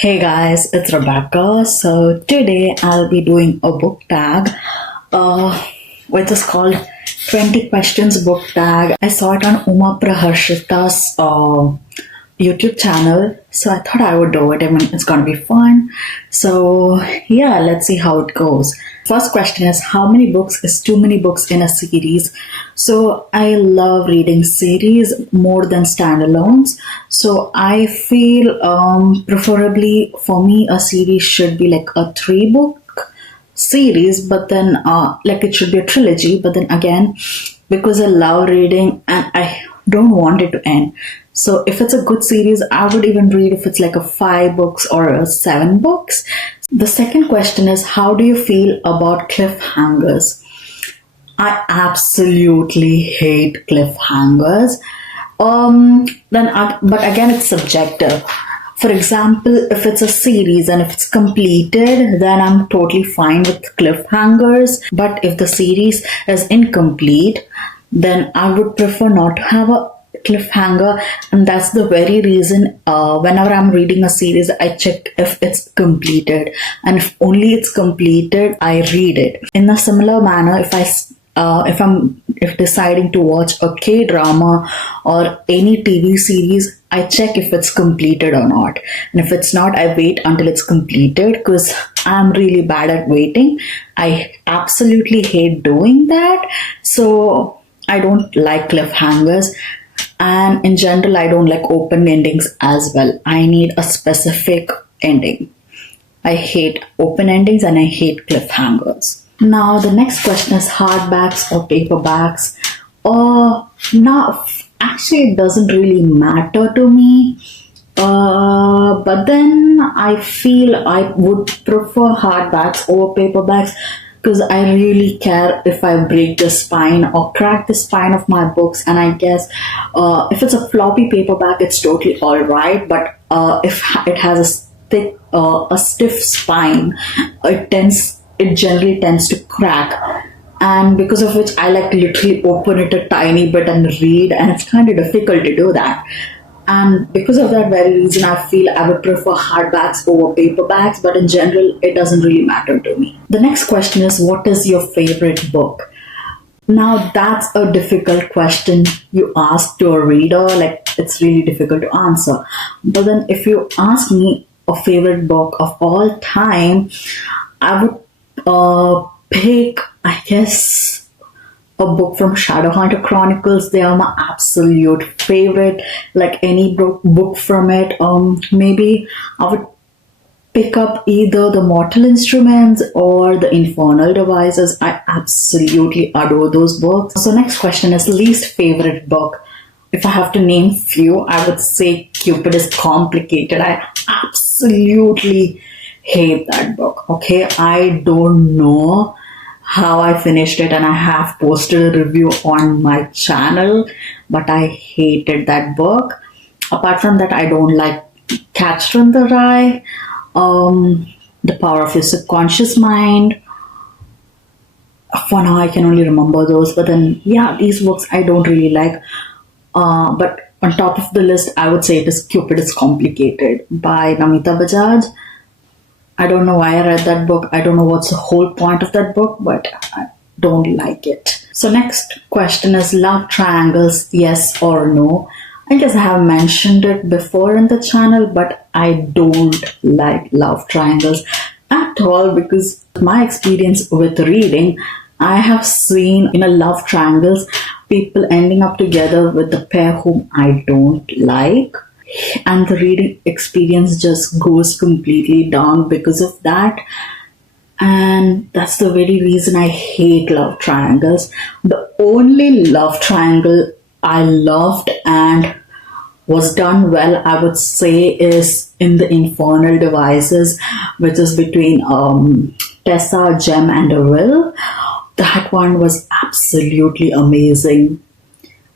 Hey guys, it's Rebecca. So today I'll be doing a book tag, uh, which is called 20 Questions Book Tag. I saw it on Uma Praharshita's YouTube channel, so I thought I would do it. I mean, it's gonna be fun. So yeah, let's see how it goes. First question is, how many books is too many books in a series? So I love reading series more than standalones. So I feel preferably for me a series should be like a 3 book series, but then like it should be a trilogy, but then again, because I love reading and I don't want it to end. So if it's a good series, I would even read if it's like a 5 books or a 7 books. The second question is, how do you feel about cliffhangers? I absolutely hate cliffhangers. But again, it's subjective. For example, if it's a series and if it's completed, then I'm totally fine with cliffhangers. But if the series is incomplete, then I would prefer not to have a cliffhanger. And that's the very reason whenever I'm reading a series, I check if it's completed. And if only it's completed, I read it. In a similar manner, if deciding to watch a K drama or any TV series, I check if it's completed or not. And if it's not, I wait until it's completed because I'm really bad at waiting. I absolutely hate doing that. So I don't like cliffhangers. And in general, I don't like open endings as well. I need a specific ending. I hate open endings and I hate cliffhangers. Now, the next question is hardbacks or paperbacks. Now, actually, it doesn't really matter to me. But then I feel I would prefer hardbacks over paperbacks because I really care if I break the spine or crack the spine of my books. And I guess if it's a floppy paperback, it's totally all right. But if it has a stiff spine, it generally tends to crack, and because of which I like literally open it a tiny bit and read, and it's kind of difficult to do that. And because of that very reason, I feel I would prefer hardbacks over paperbacks, but in general, it doesn't really matter to me. The next question is, what is your favorite book? Now, that's a difficult question you ask to a reader. Like, it's really difficult to answer. But then, if you ask me a favorite book of all time, I would pick, I guess, a book from Shadowhunter Chronicles. They are my absolute favorite. Like any book from it, maybe I would pick up either the Mortal Instruments or the Infernal Devices. I absolutely adore those books. So next question is least favorite book. If I have to name few, I would say Cupid is Complicated. I absolutely hate that book. Okay, I don't know how I finished it, and I have posted a review on my channel, but I hated that book. Apart from that, I don't like Catch from the Rye, The Power of Your Subconscious Mind. For now, I can only remember those, but then yeah, these books I don't really like. But on top of the list, I would say it is Cupid is Complicated by Namita Bajaj. I don't know why I read that book. I don't know what's the whole point of that book, but I don't like it. So next question is love triangles, yes or no? I guess I have mentioned it before in the channel, but I don't like love triangles at all because my experience with reading, I have seen in a love triangles, people ending up together with the pair whom I don't like, and the reading experience just goes completely down because of that. And that's the very reason I hate love triangles. The only love triangle I loved and was done well, I would say, is in the Infernal Devices, which is between Tessa, Jem, and Will. That one was absolutely amazing.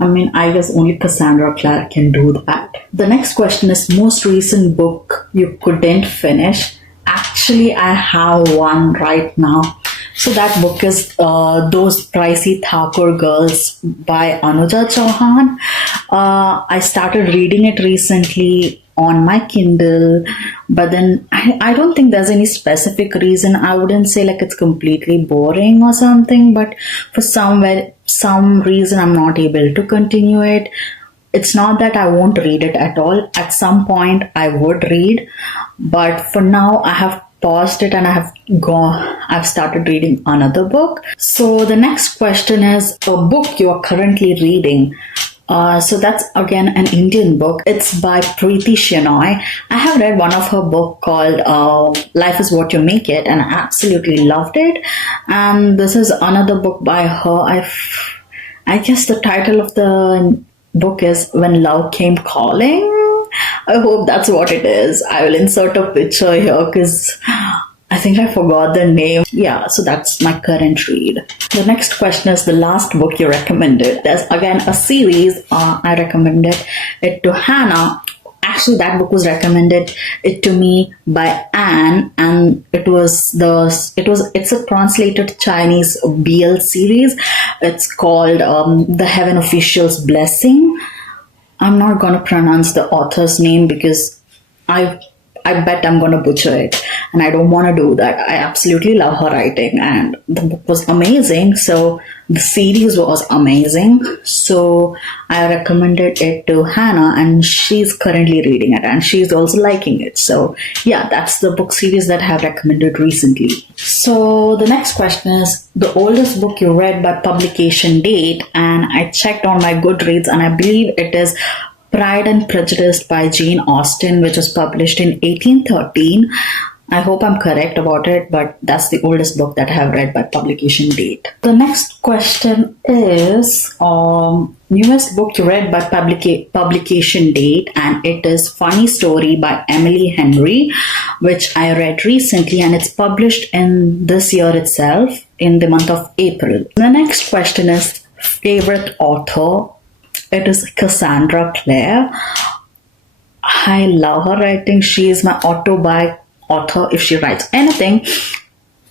I mean, I guess only Cassandra Clare can do that. The next question is most recent book you couldn't finish. Actually, I have one right now. So that book is Those Pricey Thakur Girls by Anuja Chauhan. I started reading it recently on my Kindle. But then I don't think there's any specific reason. I wouldn't say like it's completely boring or something, but for some reason I'm not able to continue it. It's not that I won't read it at all. At some point I would read, but for now I have paused it and I've started reading another book. So the next question is a book you are currently reading. So that's again an Indian book. It's by Preeti Shenoy. I have read one of her book called Life is What You Make It, and I absolutely loved it. And this is another book by her. I guess the title of the book is When Love Came Calling. I hope that's what it is. I will insert a picture here because I think I forgot the name. Yeah, so that's my current read. The next question is the last book you recommended. There's again a series. I recommended it to Hannah. Actually, that book was recommended it to me by Anne, and it's a translated Chinese BL series. It's called The Heaven Official's Blessing. I'm not gonna pronounce the author's name because I bet I'm gonna butcher it, and I don't want to do that. I absolutely love her writing, and the book was amazing. So the series was amazing. So I recommended it to Hannah, and she's currently reading it, and she's also liking it. So yeah, that's the book series that I have recommended recently. So the next question is the oldest book you read by publication date, and I checked on my Goodreads, and I believe it is Pride and Prejudice by Jane Austen, which was published in 1813. I hope I'm correct about it, but that's the oldest book that I have read by publication date. The next question is newest book you read by publication date, and it is Funny Story by Emily Henry, which I read recently, and it's published in this year itself in the month of April. The next question is favorite author. It is Cassandra Clare. I love her writing. She is my auto-buy author. If she writes anything,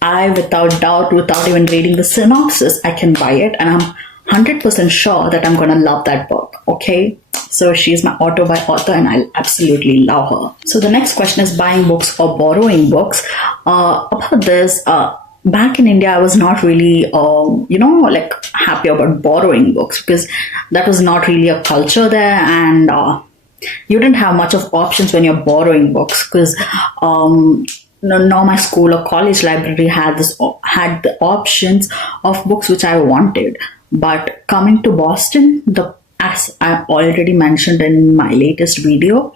I, without doubt, without even reading the synopsis, I can buy it, and I'm 100% sure that I'm going to love that book. Okay? So she's my auto-buy author, and I absolutely love her. So the next question is buying books or borrowing books. About this, back in India, I was not really, like happy about borrowing books because that was not really a culture there, and you didn't have much of options when you're borrowing books because now my school or college library had the options of books which I wanted. But coming to Boston, as I already mentioned in my latest video,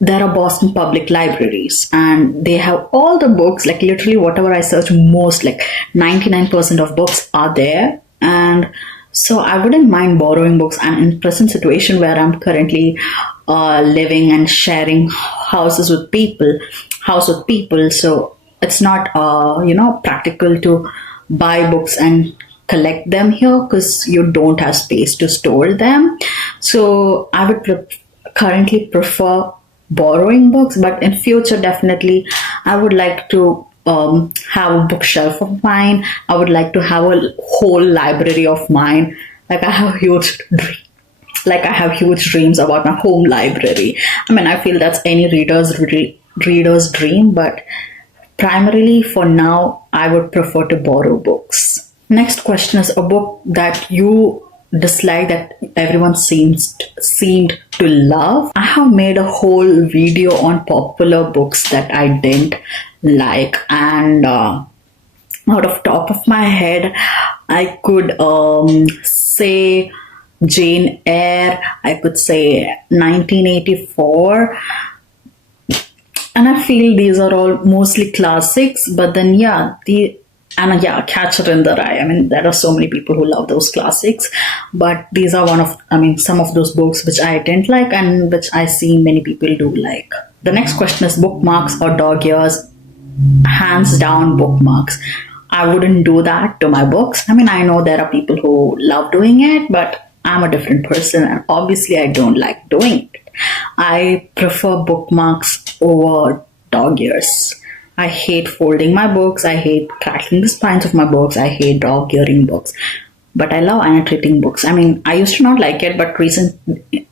there are Boston public libraries, and they have all the books, like literally whatever I search, most like 99% of books are there. And so I wouldn't mind borrowing books. I'm in present situation where I'm currently living and sharing house with people. So it's not practical to buy books and collect them here because you don't have space to store them. So I would currently prefer borrowing books, but in future definitely I would like to have a bookshelf of mine. I would like to have a whole library of mine. Like I have huge dreams about my home library. I mean, I feel that's any reader's dream, but primarily for now I would prefer to borrow books. Next question is a book that you dislike that everyone seemed to love. I have made a whole video on popular books that I didn't like, and out of top of my head I could say Jane Eyre, I could say 1984, and I feel these are all mostly classics. But then Catcher in the Rye. I mean, there are so many people who love those classics, but these are some of those books which I didn't like and which I see many people do like. The next question is bookmarks or dog ears. Hands down, bookmarks. I wouldn't do that to my books. I mean, I know there are people who love doing it, but I'm a different person, and obviously I don't like doing it. I prefer bookmarks over dog ears. I hate folding my books. I hate crackling the spines of my books. I hate dog earing books. but I love annotating books. I mean, I used to not like it, but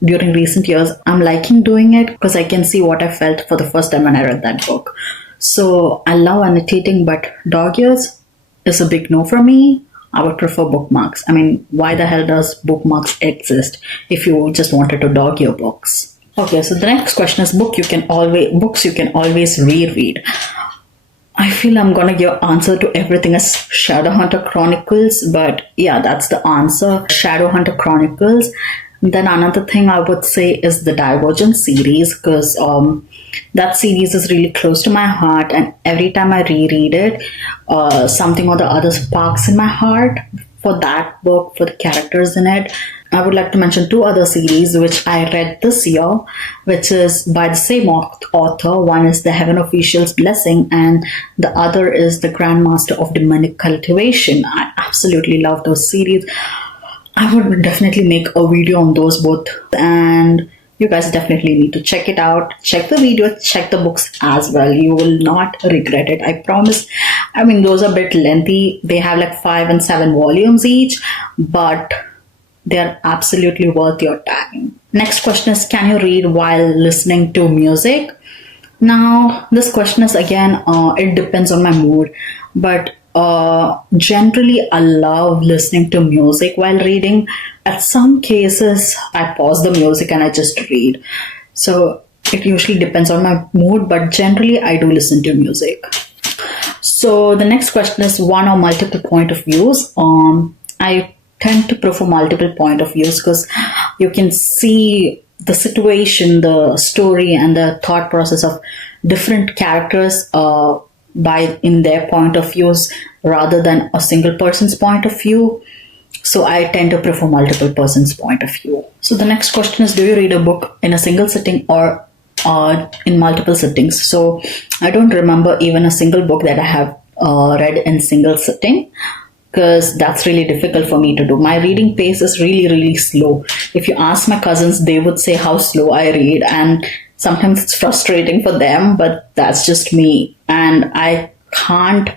during recent years, I'm liking doing it because I can see what I felt for the first time when I read that book. So I love annotating, but dog ears is a big no for me. I would prefer bookmarks. I mean, why the hell does bookmarks exist if you just wanted to dog your books? Okay, so the next question is books you can always reread. I feel I'm gonna give answer to everything as Shadowhunter Chronicles, but yeah, that's the answer. Shadowhunter Chronicles. Then another thing I would say is the Divergent series, because that series is really close to my heart, and every time I reread it, something or the other sparks in my heart for that book, for the characters in it. I would like to mention two other series which I read this year, which is by the same author. One is The Heaven Official's Blessing, and the other is The Grandmaster of Demonic Cultivation. I absolutely love those series. I would definitely make a video on those both, and you guys definitely need to check it out. Check the video, check the books as well. You will not regret it, I promise. I mean, those are a bit lengthy. They have like 5 and 7 volumes each, but they're absolutely worth your time. Next question is, can you read while listening to music? Now, this question is again, it depends on my mood, but generally I love listening to music while reading. At some cases, I pause the music and I just read. So it usually depends on my mood, but generally I do listen to music. So the next question is one or multiple point of views. I tend to prefer multiple point of views because you can see the situation, the story, and the thought process of different characters in their point of views rather than a single person's point of view. So I tend to prefer multiple persons' point of view. So the next question is, do you read a book in a single sitting or in multiple sittings? So I don't remember even a single book that I have read in single sitting, because that's really difficult for me to do. My reading pace is really, really slow. If you ask my cousins, they would say how slow I read, and sometimes it's frustrating for them, but that's just me. And I can't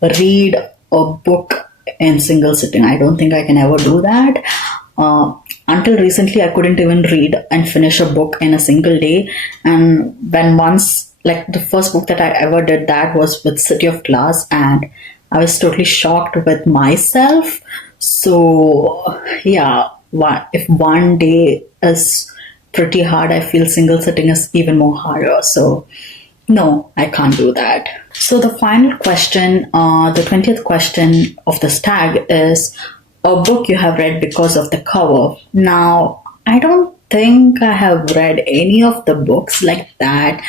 read a book in single sitting. I don't think I can ever do that. Until recently, I couldn't even read and finish a book in a single day. And when once, like the first book that I ever did that was with City of Glass, and I was totally shocked with myself. So yeah, if one day is pretty hard, I feel single sitting is even more harder. So no, I can't do that. So the final question, the 20th question of this tag is a book you have read because of the cover. Now, I don't think I have read any of the books like that,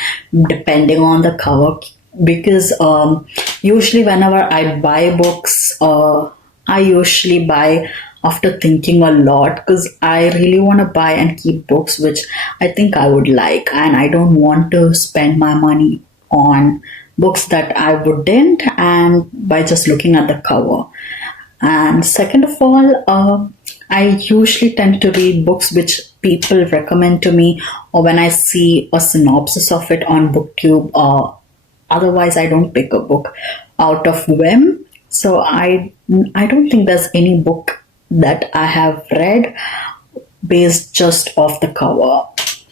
depending on the cover, because usually whenever I buy books, I usually buy after thinking a lot, because I really want to buy and keep books which I think I would like, and I don't want to spend my money on books that I wouldn't, and by just looking at the cover. And second of all, I usually tend to read books which people recommend to me, or when I see a synopsis of it on Booktube. Otherwise, I don't pick a book out of whim. So I don't think there's any book that I have read based just off the cover.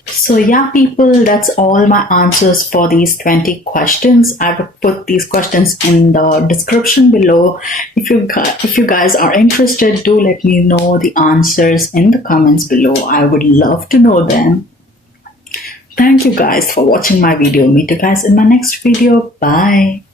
So yeah, people, that's all my answers for these 20 questions. I will put these questions in the description below. If you guys are interested, do let me know the answers in the comments below. I would love to know them. Thank you guys for watching my video. Meet you guys in my next video. Bye.